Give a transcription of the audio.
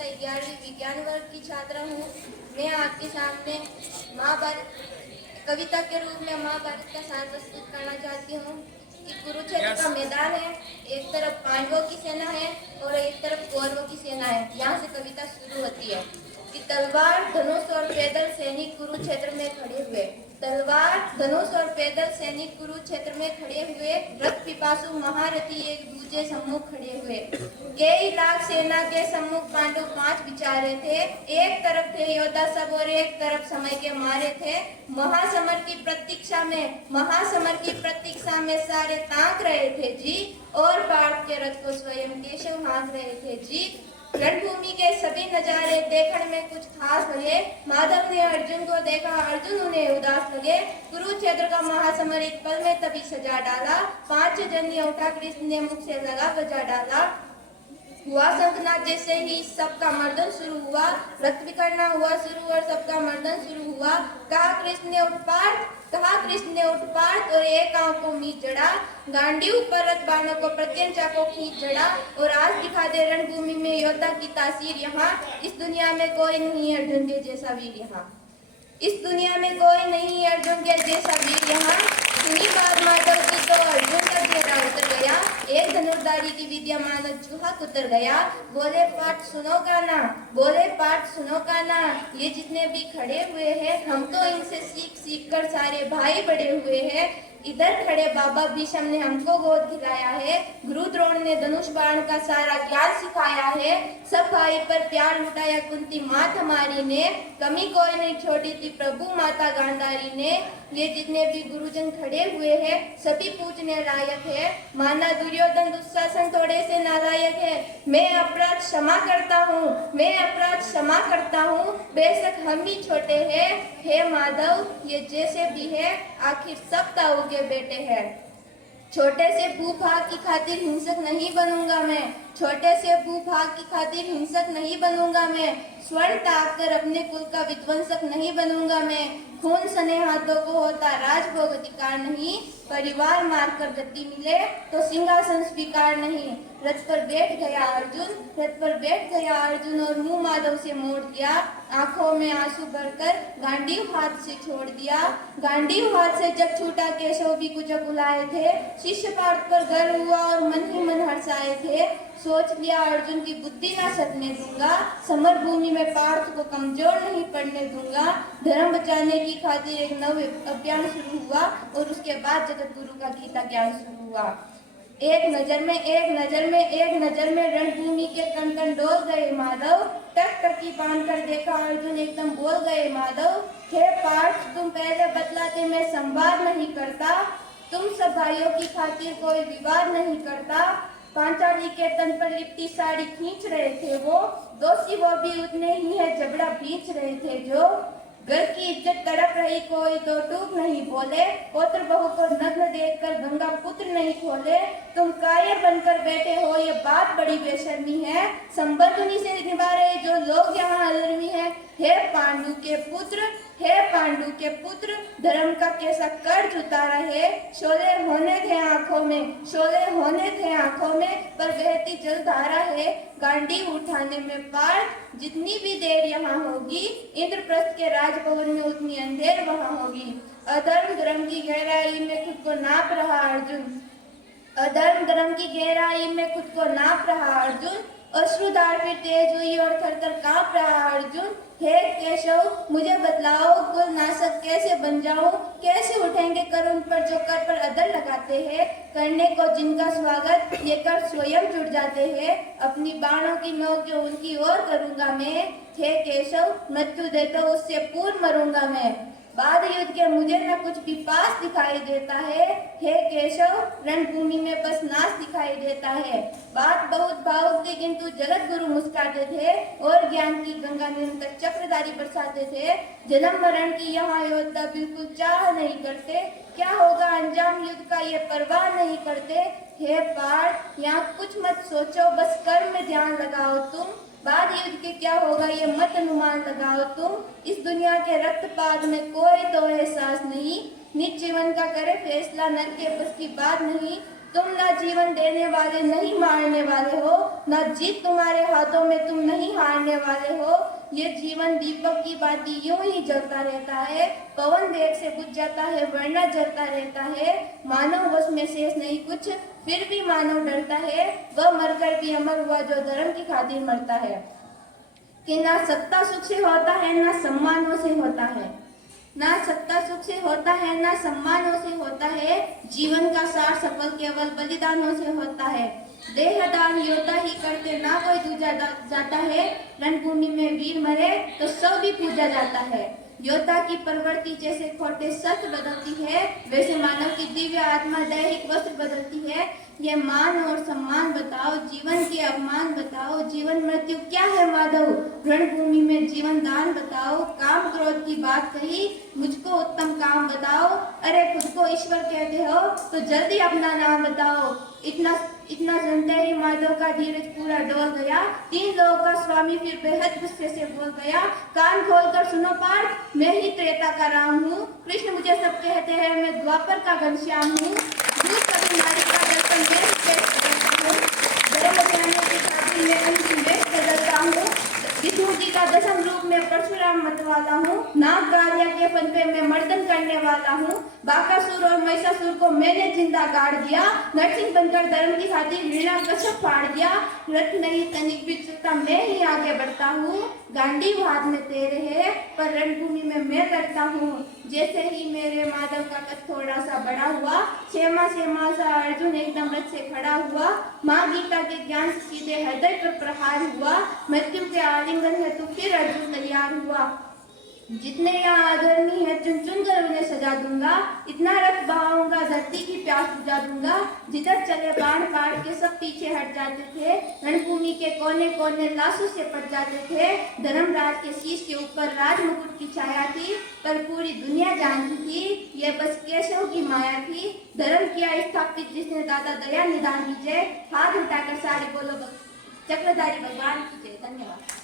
कक्षा 11वीं विज्ञान वर्ग की छात्रा हूँ। मैं आपके सामने महाभारत कविता के रूप में महाभारत का सार प्रस्तुत करना चाहती हूँ कि कुरुक्षेत्र का मैदान है, एक तरफ पांडवों की सेना है और एक तरफ कौरवों की सेना है। यहाँ से कविता शुरू होती है कि तलवार धनुष और पैदल सैनिक कुरुक्षेत्र में खड़े हुए। तलवार धनुष और पैदल सैनिक कुरुक्षेत्र में खड़े हुए, रथ पिपासु महारथी एक दूजे सम्मुख खड़े हुए। कई लाख सेना के सम्मुख पांडव 5 बिचारे थे। एक तरफ थे योद्धा सब और एक तरफ समय के मारे थे। महासमर की प्रतीक्षा में सारे ताक रहे थे जी, और पार्थ के रथ को स्वयं केशव हाँक रहे थे जी। रणभूमि के सभी नजारे देखने में कुछ खास लगे। माधव ने अर्जुन को देखा, अर्जुन उन्हें उदास लगे। कुरुक्षेत्र का महासमर एक पल में तभी सजा डाला। 5 जनिया उठा कृष्ण ने मुख से लगा बजा डाला। हुआ शंखनाद जैसे ही सबका मर्दन शुरू हुआ, रक्त बिखरना हुआ शुरू और सबका मर्दन शुरू हुआ। कहा कृष्ण ने उठ पार्थ और एक आंख को मीच जड़ा। गांडीव पर रथ बाणों को प्रत्यंचा को खींच जड़ा। और आज दिखा दे रणभूमि में योद्धा की तासीर यहाँ। इस दुनिया में कोई नहीं है अर्जुन के जैसा वीर यहाँ। इस दुनिया में कोई नहीं है अर्जुन के जैसा वीर यहाँ। सुनी बात माधव की तो अर्जुन का चेहरा उतर गया। एक धनुर्धारी की विद्या मानो चूहा उतर गया। बोले पाठ सुनो गाना, ये जितने भी खड़े हुए हैं हम तो इनसे सीख कर सारे भाई बड़े हुए हैं। इधर खड़े बाबा भीष्म ने हमको गोद खिलाया है। गुरु द्रोण ने धनुष बाण का सारा ज्ञान सिखाया है। सब भाई पर प्यार लुटाया कुंती मात हमारी ने। कमी कोई नहीं छोड़ी थी प्रभु माता गांधारी ने। ये जितने भी गुरुजन खड़े हुए हैं सभी पूछने लायक है। माना दुर्योधन दुशासन थोड़े से नालायक है। मैं अपराध क्षमा करता हूँ, बेशक हम ही छोटे हैं। हे माधव ये जैसे भी है आखिर सब ताऊ के बेटे हैं। छोटे से भूभाग की खातिर हिंसक नहीं बनूंगा मैं। स्वर्ण ताक कर अपने कुल का विध्वंसक नहीं बनूंगा मैं। खून सने हाथों को होता राजभोग अधिकार नहीं। परिवार मार कर गद्दी मिले तो सिंहासन स्वीकार नहीं। रथ पर बैठ गया अर्जुन और मुंह माधव से मोड़ दिया। आंखों में आंसू भरकर गांडीव हाथ से छोड़ दिया। गांडीव हाथ से जब छूटा केशव भी कुछ बुलाए थे। शिष्य पार्थ पर गर्व हुआ और मन ही मन हर्षाए थे। सोच लिया अर्जुन की बुद्धि ना सकने दूंगा। समर भूमि में पार्थ को कमजोर नहीं पड़ने दूंगा। धर्म बचाने की खातिर एक नव अभियान शुरू हुआ और उसके बाद जगत गुरु का गीता ज्ञान शुरू हुआ। एक नजर में रणभूमि के कण कण डोल गए माधव। टकटकी बांध कर देखा अर्जुन एकदम बोल गए माधव। हे पार्थ तुम पहले बतलाते मैं संवाद नहीं करता। तुम सब भाइयों की खातिर कोई विवाद नहीं करता। पांचाली के तन पर लिपटी साड़ी खींच रहे थे वो। दोषी वो भी उतने ही है जबड़ा खींच रहे थे जो। घर की इज्जत तड़प रही कोई तो टूक नहीं बोले। पुत्र बहू को नग्न देखकर गंगा पुत्र नहीं खोले। तुम कायर बनकर बैठे हो ये बात बड़ी बेशर्मी है। संबंध उन्हीं से निभा रहे जो लोग यहाँ अधर्मी है। हे पांडु के पुत्र धर्म का कैसा कर्ज उतारा है। शोले होने थे आंखों में पर बहती जलधारा है। गांडी उठाने में पार जितनी भी देर यहाँ होगी। इंद्रप्रस्थ के राजभवन में उतनी अंधेर वहाँ होगी। अधर्म धर्म की गहराई में खुद को नाप रहा अर्जुन। अश्रुधार फिर तेज हुई और थर-थर कांप रहा अर्जुन। हे केशव मुझे बतलाओ कुल नाशक कैसे बन जाऊं। कैसे उठेंगे कर उन पर जो कर पर अदर लगाते हैं। करने को जिनका स्वागत ये कर स्वयं जुड़ जाते हैं। अपनी बाणों की नोक जो उनकी ओर करूंगा मैं। हे केशव मृत्यु दे तो उससे पूर्व मरूंगा मैं। बाद युद्ध के मुझे न कुछ भी पास दिखाई देता है। हे केशव रणभूमि में बस नाश दिखाई देता है। बात बहुत भावुक थी किंतु जगत गुरु मुस्कुराते थे और ज्ञान की गंगा निरंतर चक्रधारी बरसाते थे। जन्म मरण की यहाँ योद्धा बिल्कुल चाह नहीं करते। क्या होगा अंजाम युद्ध का ये परवाह नहीं करते। हे पार्थ यहाँ कुछ मत सोचो बस कर्म में ध्यान लगाओ तुम। बाद युद्ध के क्या होगा ये मत अनुमान लगाओ तुम। इस दुनिया के रक्तपात में कोई तो एहसास नहीं। निज जीवन का करे फैसला नर के बस की बात नहीं। तुम ना जीवन देने वाले नहीं मारने वाले हो, ना जीत तुम्हारे हाथों में, तुम नहीं हारने वाले हो। ये जीवन दीपक की भांति यूं ही जलता रहता है, पवन वेग से बुझ जाता है वरना जलता रहता है। मानव वश में शेष नहीं कुछ, फिर भी मानव डरता है, वह मरकर भी अमर हुआ जो धर्म की खातिर मरता है। कि ना सत्ता सुख से होता है ना सम्मानों से होता है, ना सत्ता सुख से होता है ना सम्मानों से होता है। जीवन का सार सफल केवल बलिदानों से होता है। देहदान योद्धा ही करते ना कोई दूजा जाता है, रणभूमि में वीर मरे तो सब भी पूजा जाता है। योद्धा की प्रवृत्ति जैसे खोटे शस्त्र बदलती है, वैसे मानव की दिव्य आत्मा दैहिक वस्त्र बदलती है। ये मान और सम्मान बताओ, जीवन के अपमान बताओ, जीवन मृत्यु क्या है माधव, रणभूमि में जीवन दान बताओ। काम क्रोध की बात कही, मुझको उत्तम काम बताओ। अरे खुद को ईश्वर कहते हो तो जल्दी अपना नाम बताओ। इतना सुनते ही माधव का धीरज पूरा डोल गया। 3 लोगों का स्वामी फिर बेहद गुस्से से बोल गया, कान खोलकर सुनो पार्थ, मैं ही त्रेता का राम हूँ। कृष्ण मुझे सब कहते हैं, मैं द्वापर का घनश्याम हूँ। दूध कभी नारी का दर्शन मैं ही करता हूँ, धर्म जाने की खातिर मैं अंतिम वेश बदलता हूँ। विष्णु जी का दशम रूप में परशुराम मतवाला हूँ, नाग गालिया के फन पे मैं मर्दन करने वाला हूँ। बाकासुर और महिषासुर को मैंने जिंदा गाड़ दिया, नरसिंह बनकर धर्म की खातिर हिरण्यकश्यप फाड़ दिया। रथ नहीं तनिक भी चुकता, मैं ही आगे बढ़ता हूँ। गांडीव हाथ में तेरे है पर रणभूमि में मैं लड़ता हूँ। जैसे ही मेरे माधव का कद थोड़ा सा बड़ा हुआ, क्षेमा सा अर्जुन एकदम रथ से खड़ा हुआ। माँ गीता के ज्ञान से सीधे हृदय पर प्रहार हुआ, मृत्यु के आलिंगन है तो फिर अर्जुन तैयार हुआ। जितने यहाँ अधर्मी है चुन चुन कर उन्हें सजा दूंगा, इतना रक्त बहाऊंगा धरती की प्यास बुझा दूंगा। जिधर चले बाण काट के सब पीछे हट जाते थे, रणभूमि के कोने कोने लाशों से पट जाते थे। धर्मराज के शीश के ऊपर राज मुकुट की छाया थी, पर पूरी दुनिया जानती थी ये बस केशव की माया थी। धर्म किया स्थापित जिसने दादा दया निदान की जय। हाथ उठाकर सारे बोलो चक्रधारी भगवान की जय। धन्यवाद।